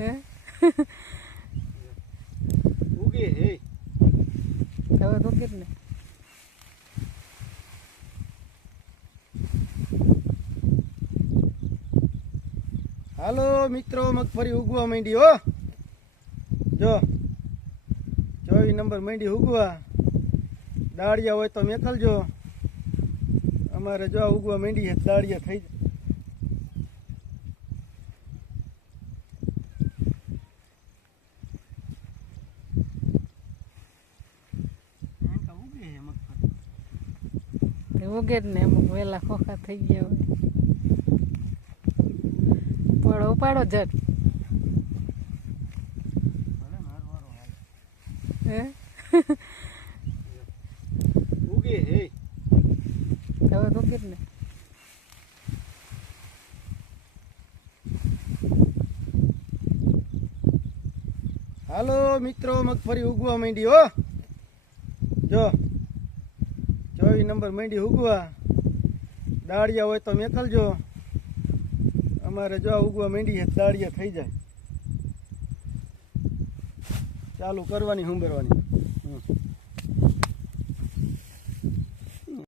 હે ઉગે હે હવે તો કે ને હાલો મિત્રો, મગફળી ઉગવા માંડી હો. જો 24 નંબર માંડી ઉગવા. દાળિયા હોય તો મેકલજો. અમારે જો ઉગવા માંડી છે, દાળિયા થઈ જાય. ઉગે જ ને અમુક વેલા ખોખા થઈ ગયા હોય. ઉપાડો જટ હે ઉગે હે હવે તો કે ને હાલો મિત્રો, મગફળી ઉગવા માંડી હો. જો 24 નંબર માંડી ઉગવા. દાળિયા હોય તો મેકલજો. અમારે જો ઉગવા માંડી છે, દાળિયા થઈ જાય. ચાલુ કરવાની, હુંબરવાની.